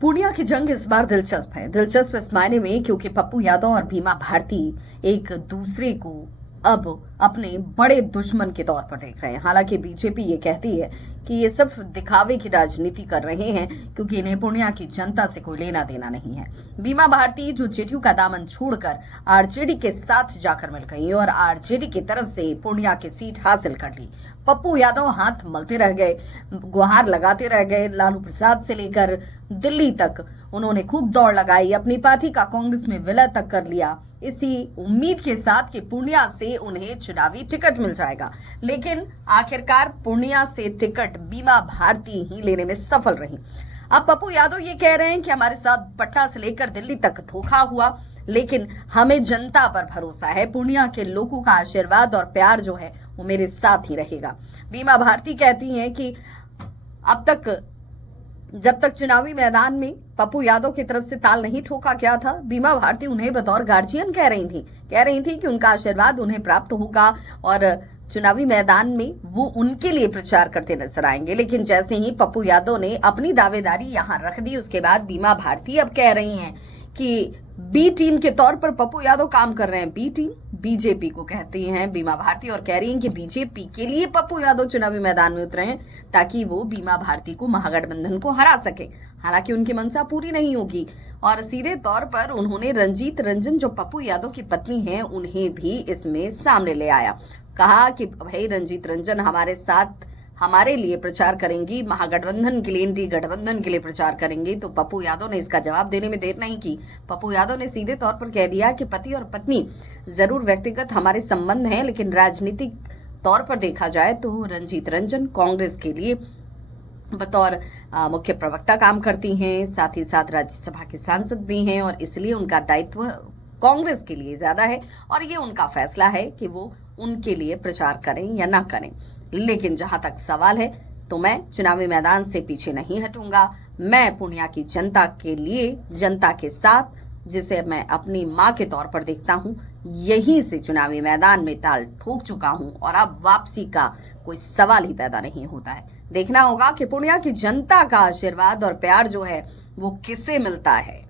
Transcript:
पूर्णिया की जंग इस बार दिलचस्प है। दिलचस्प इस मायने में क्योंकि पप्पू यादव और भीमा भारती एक दूसरे को अब अपने बड़े दुश्मन के तौर पर देख रहे हैं। हालांकि बीजेपी ये कहती है कि ये सिर्फ दिखावे की राजनीति कर रहे हैं क्योंकि इन्हें पूर्णिया की जनता से कोई लेना देना नहीं है। भीमा भारती जो जेडीयू का दामन छोड़कर आरजेडी के साथ जाकर मिल गई और आरजेडी की तरफ से पूर्णिया की सीट हासिल कर ली। पप्पू यादव हाथ मलते रह गए, गुहार लगाते रह गए। लालू प्रसाद से लेकर दिल्ली तक उन्होंने खूब दौड़ लगाई, अपनी पार्टी का कांग्रेस में विलय तक कर लिया, इसी उम्मीद के साथ कि पूर्णिया से उन्हें चुनावी टिकट मिल जाएगा। लेकिन आखिरकार पूर्णिया से टिकट भीमा भारती ही लेने में सफल रही। अब पप्पू यादव ये कह रहे हैं कि हमारे साथ पटना से लेकर दिल्ली तक धोखा हुआ, लेकिन हमें जनता पर भरोसा है। पूर्णिया के लोगों का आशीर्वाद और प्यार जो है वो मेरे साथ ही रहेगा। भीमा भारती कहती हैं कि अब तक जब तक चुनावी मैदान में पप्पू यादव की तरफ से ताल नहीं ठोका गया था, भीमा भारती उन्हें बतौर गार्जियन कह रही थी कि उनका आशीर्वाद उन्हें प्राप्त होगा और चुनावी मैदान में वो उनके लिए प्रचार करते नजर आएंगे। लेकिन जैसे ही पप्पू यादव ने अपनी दावेदारी यहां रख दी, उसके बाद भीमा भारती अब कह रही हैं कि बी टीम के तौर पर पप्पू यादव काम कर रहे हैं। बी टीम बीजेपी को कहती हैं भीमा भारती और कह रही हैं कि बीजेपी के लिए पप्पू यादव चुनावी मैदान में उतरे हैं ताकि वो भीमा भारती को महागठबंधन को हरा सके। हालांकि उनकी मंशा पूरी नहीं होगी और सीधे तौर पर उन्होंने रंजीत रंजन जो पप्पू यादव की पत्नी हैं उन्हें भी इसमें सामने ले आया। कहा कि भाई रंजीत रंजन हमारे साथ हमारे लिए प्रचार करेंगी, महागठबंधन के लिए, इंडी गठबंधन के लिए प्रचार करेंगी। तो पप्पू यादव ने इसका जवाब देने में देर नहीं की। पप्पू यादव ने सीधे तौर पर कह दिया कि पति और पत्नी जरूर व्यक्तिगत हमारे संबंध हैं, लेकिन राजनीतिक तौर पर देखा जाए तो रंजीत रंजन कांग्रेस के लिए बतौर मुख्य प्रवक्ता काम करती हैं, साथ ही साथ राज्यसभा के सांसद भी हैं और इसलिए उनका दायित्व कांग्रेस के लिए ज्यादा है और ये उनका फैसला है कि वो उनके लिए प्रचार करें या ना करें। लेकिन जहां तक सवाल है तो मैं चुनावी मैदान से पीछे नहीं हटूंगा। मैं पूर्णिया की जनता के लिए, जनता के साथ, जिसे मैं अपनी मां के तौर पर देखता हूं, यहीं से चुनावी मैदान में ताल ठोक चुका हूं और अब वापसी का कोई सवाल ही पैदा नहीं होता है। देखना होगा कि पूर्णिया की जनता का आशीर्वाद और प्यार जो है वो किससे मिलता है।